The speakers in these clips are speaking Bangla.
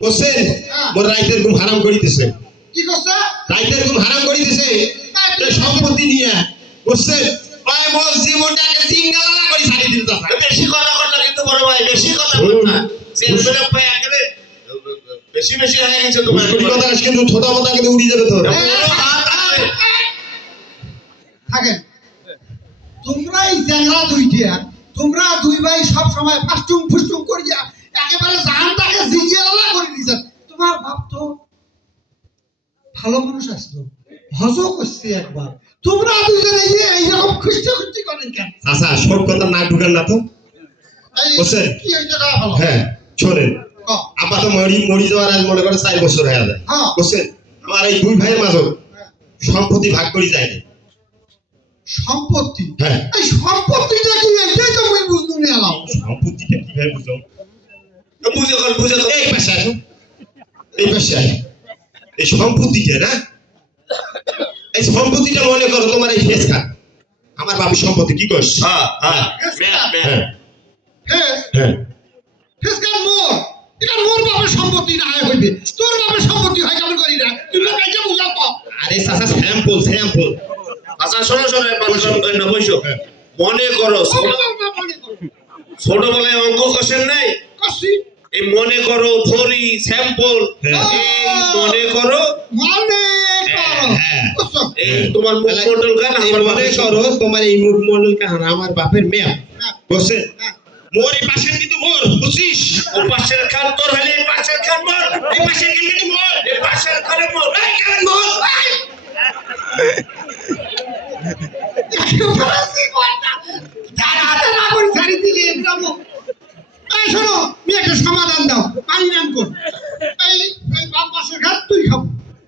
বুঝছেন মোর রাইতের ঘুম হারাম করে দিছে কি করছে রাইতের ঘুম হারাম করে দিছে এই সম্পত্তি নিয়ে বুঝছেন ভাই মোর জীবনটাকে সিঙ্গালা করে ছাড়ি দিতে চায় বেশি কথা কথা কিন্তু বড় ভাই বেশি কথা বলনা সেলফেলে ভাই একেবারে বেশি বেশি হয়ে গেছে তোমার কথা কিন্তু ছোটা মোটা কিন্তু উড়ি যাবে তোর থাকেন তোমরা এই চ্যাংড়া দুইটিয়া তোমরা দুই ভাই সব সময় ফাস্টুম ফুস্টুম করিয়া একেবারে জানটাকে জিজিয়ালা করে দিছেন তোমার বাপ তো ভালো মানুষ আসলো হজও করছে একবার তোমরা দুইজনে যে এইরকম খুশি খুশি করেন কেন আচ্ছা সব কথা না ঢুকেন না তো এই বুঝছেন? কি হইছে না ভালো হ্যাঁ শোনেন ক, আপা তো মরি যাওয়ার আজ মনে করে 4 বছর হয়ে যায় হ্যাঁ। বুঝছেন আমার এই দুই ভাইয়ের মাঝে সম্পত্তি ভাগ করে যায় না সম্পত্তি হ্যাঁ এই সম্পত্তিটা কি এটাই তো আমি বুঝতে না এলাম সম্পত্তিটা কিভাবে বুঝো বুঝে কর এই পাশে আসো এই পাশে আসো এই সম্পত্তিটা না এই সম্পত্তিটা মনে করো তোমার এই ফেস কাট আমার বাবার সম্পত্তি কি কইছ হ্যাঁ হ্যাঁ হ্যাঁ হ্যাঁ হ্যাঁ ফেসকার মোর এটা মোর বাপের সম্পত্তি না হয় হইবে তোর বাপের সম্পত্তি হয় কেমন করি না তুমি কাইটা বুঝাও তো আরে চাচা স্যাম্পল আচ্ছা শোনো না বসো মনে করো ছোটবেলায় অঙ্ক কষেন নাই কসি এই মনে করো থরি স্যাম্পল এই মনে করো মানে করো হ্যাঁ। বুঝছো? এই তোমার মুখ মন্ডল গান আমার মনে মনে করো তোমার এই মুখ মন্ডল কাহার আমার বাপের মেয়ে হ্যাঁ, বুঝছেন হ্যাঁ। মোর এই পাশের কিন্তু মোর বুঝছিস ও পাশের খান তোর হলে এই পাশের খান মোর এই পাশের কিন্তু মোর এই পাশের খানে মোর এই কারণ মোর ফরাসি কথা দাঁড়াতে না করে ছাড়ি দিলে যাবো এই শোনো তুমি একটা সমাধান দাও পানি নাম কর এই এই বাম পাশের ঘাট তুই খাবো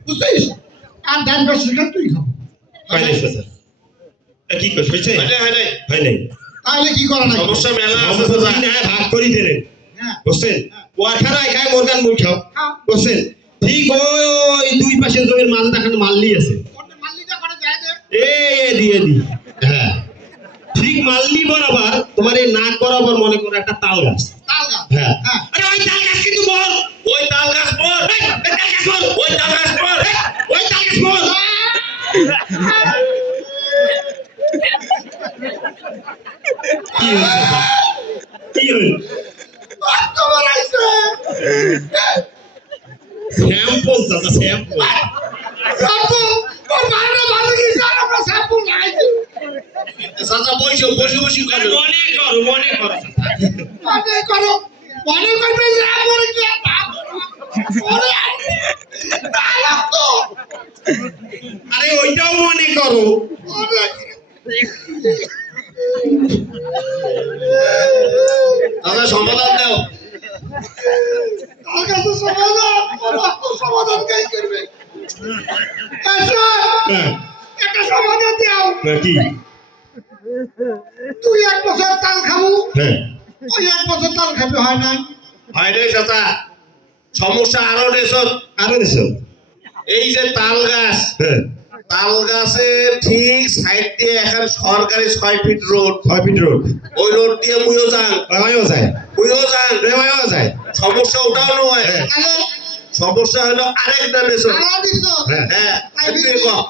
বুঝছিস আর ডান পাশের ঘাট তুই খাবো হয় নাই চাচা কি কইছ হইছে হয় নাই তাহলে কি করা নাই সমস্যা মেলা আছে সম্পত্তি দাদা না ভাগ করে দিলেন হ্যাঁ বুঝছেন ওয়ার খারাই খায় মোর গান মুই খাও খাও। বুঝছেন ঠিক ওই দুই পাশের জমির মাঝে দেখান মাল্লি আছে ওটা মাল্লিটা করে যায় যে দিয়ে দি হ্যাঁ ঠিক মাল্লি বরাবর তোমার এই নাক বরাবর মনে করো একটা তাল গাছ তাল গাছ হ্যাঁ হ্যাঁ আরে ওই তাল গাছ কিন্তু মোর ওই তাল গাছ মোর এই তাল গাছ মোর ওই তাল গাছ মোর ওই তাল গাছ মোর কি হইছে বাবা? কি হইল তোমার আইছে স্যাম্পল দাদা স্যাম্পল সাপু ওর মারনা ভালো কি জানো আমরা সাপু লাগাইছি চাচা বসে করো মনে করো মনে করো মনে করবে যে আমার কি বাপ ওরে তালাক তো আরে ওইটাও মনে করো ওরে দাদা সমাধান দাও তার কাছে সমাধান ওর তো সমাধান কে করবে আচ্ছা হ্যাঁ একটা সমাধান দাও কি তুই এক বছর তাল খাবো হ্যাঁ ওই এক বছর তাল খাবে হয় না হয় রে চাচা সমস্যা আরো রেসন আরো দেশো এই যে তাল গাছ হ্যাঁ তাল গাছের ঠিক সাইড দিয়ে এখন সরকারি 6 ফিট রোড 6 ফিট রোড ওই রোড দিয়ে মুইও যান আমিও যাই মুইও যান সমস্যা ওটাও নয় হ্যাঁ। তাহলে সমস্যা হলো আরেকটা রেসন আলা দিছ হ্যাঁ হ্যাঁ আপনি কও।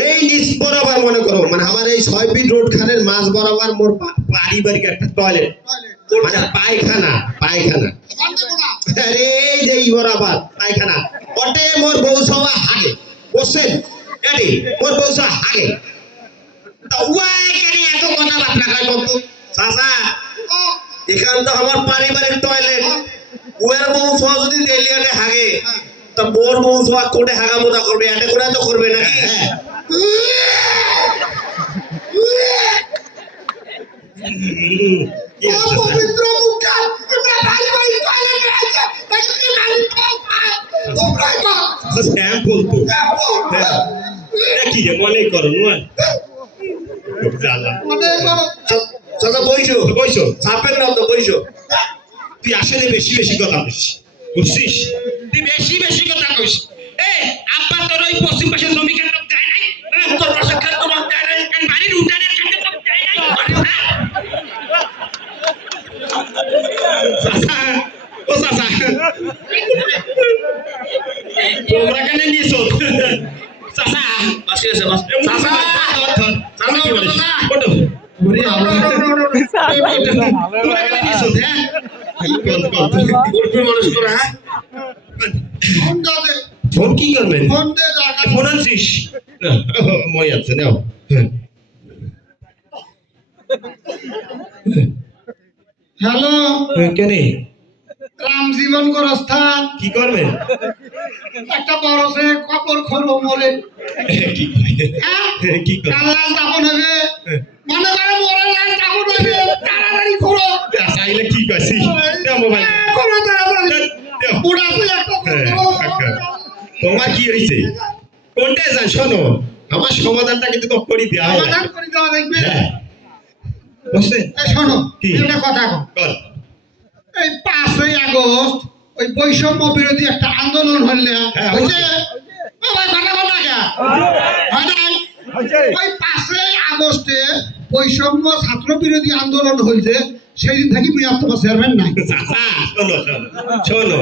এই নিচ বরাবর মনে করো মানে আমার এই 6 ফিট রোড খানের মাঝ বরাবর মোর পারিবারিক একটা টয়লেট মানে পায়খানা বন্ধ কোনা আরে এই যে এই বরাবর পায়খানা ওটে মোর বউ সবা হাগে বুঝছেন এটি মোর বউ সবা হাগে তা ওয়াই কেন এত কথা বার্তা কয় বলতো চাচা এখান তো আমার পারিবারিক টয়লেট ওয়ের বউ ছোয়া যদি ডেলিয়াতে হাগে তা মোর বউ ছোয়া কোটে হাগা মোদা করবে এতে করে তো করবে নাকি হ্যাঁ কি ও হচ্ছে পবিত্র মুখা তোমরা ভাই ভাই টয়লেটে আছে তাই কি ভাই তোমরা মা স্যাম্পল তো হ্যাঁ কি রে মনে করো নয় জ্বালা মানে করো চাচা বইছো কইছো চাপেন না তো বইছো তুই আসলে বেশি কথা বলিস বুঝছিস তুই বেশি কথা কইস এ আব্বা তোর ওই পশ্চিম পাশে জমি কেন যায় নাই উত্তর পাশে খেল তোমার দেয় নাই কারণ বাড়ির উঠানের কাছে তো যায় নাই চাচা ও চাচা তোমরা কেন নিছো চাচা বাসি আছে বাস চাচা চাচা কি বলিস ওটো ওরে আল্লাহ তোমরা কেন নিছো হ্যাঁ উর্পি মানুষ তোরা হ্যাঁ ফোন দাদে ফোন কি করবেন ফোন দে টাকা ফোন আনছিস মই আছে নাও হ্যালো কেন রাম জীবন গোরস্থান কি করবেন একটা বড় সে কাপড় খোলো মরে কি হ্যাঁ কি কর কাল লাশ দাফন হবে মনে করে মরে লাশ দাফন হবে তাড়াতাড়ি খোলো চাইলে কি করছিস দাও মোবাইল খোলো তাড়াতাড়ি দাও। বুড়া তুই একটা তোমার কি হয়েছে কোনটা যান শোনো আমার সমাধানটা কিন্তু তো করে দেওয়া হয় সমাধান করে দেওয়া দেখবে হ্যাঁ বুঝলেন এই শোনো কি? একটা কথা কও কর এই 5ই আগস্ট ওই বৈষম্য বিরোধী একটা আন্দোলন হলে হ্যাঁ, হয়েছে ও ভাই কথা বল না কে হয় নাই ওই 5ই আগস্টে বৈষম্য ছাত্র বিরোধী আন্দোলন হয়েছে সেই দিন থাকি মুই আর তোমার চেয়ারম্যান নাই চাচা শোনো শোনো শোনো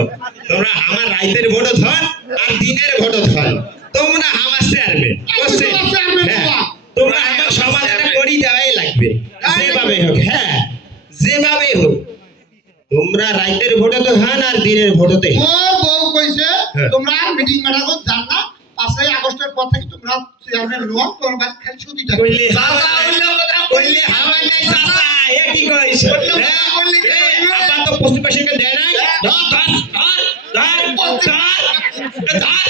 তোমরা আমার রাইতের ভোটও ধর আর দিনের ভোটও ধর তোমরা আমার চেয়ারম্যান বুঝছেন তোমার চেয়ারম্যান হ্যাঁ, বাবা। তোমরা আমার সমাধানটা করে দেওয়াই লাগবে যেভাবে হোক হ্যাঁ যেভাবে হোক তোমরা রাইতের ভোটে তো হান আর দিনের ভোটে তো ও বউ কইছে হ্যাঁ। তোমরা আর মিটিং ম্যাডাম জান না 5ই আগস্টের পর থেকে তোমরা চেয়ারম্যান নো তোমার বাদ খালি ছুটি থাকে কইলে কইলে হাওয়াই নাই চাচা এ কি কইছ আপা তো পশু পাশিকে দেয় নাই ধর ধর ধর ধর ধর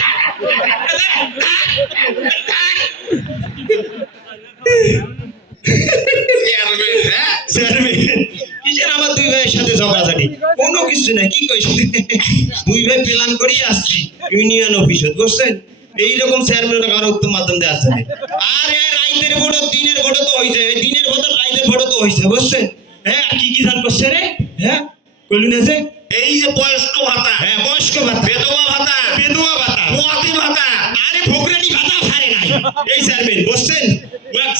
কিসের আমার দুই ভাইয়ের সাথে ঝগড়াঝাটি কোনো কিছু নাই কি কইছ দুই ভাই প্ল্যান করি আসছি ইউনিয়ন অফিসে বুঝছেন এইরকম চেয়ারম্যান কারো উত্তম মাধ্যম দেওয়া আছে আর এই রাইতের ভোট দিনের ভোট তো হইছে এই দিনের ভোট রাইতের ভোট তো হইছে বুঝছেন হ্যাঁ আর কি কি জান করছে রে হ্যাঁ কইলু না যে এই যে বয়স্ক ভাতা হ্যাঁ বয়স্ক ভাতা বেদবা ভাতা বেদুয়া ভাতা পোয়াতি ভাতা আরে ভোগরানি ভাতা হারে নাই এই চেয়ারম্যান বুঝছেন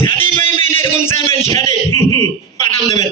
ঝাড়ি পাইবেন এরকম চেয়ারম্যান ঝাড়ে পাঠাম দেবেন